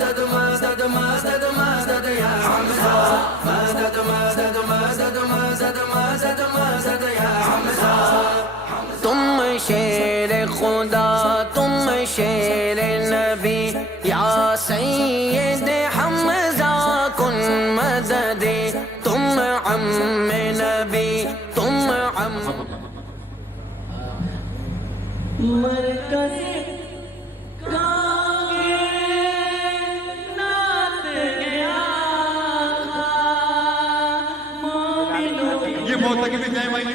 مدد مدد مدد مدد یا حمزہ مدد مدد مدد مدد مدد مدد یا حمزہ تم شیر خدا تم شیر نبی یا سید حمزہ کن مدد تم عم نبی تم عم مرکز یہ موتقب جائے بھائی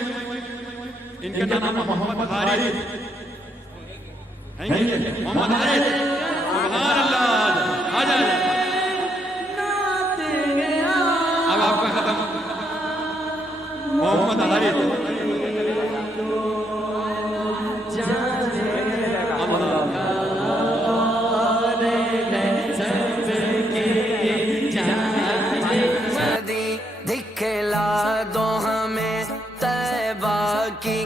ان کا نام محمد حارث ہے محمد حارث سبحان اللہ آ جائے اب آپ کا ختم محمد حارث دکھلا دو ہمیں طیبہ کی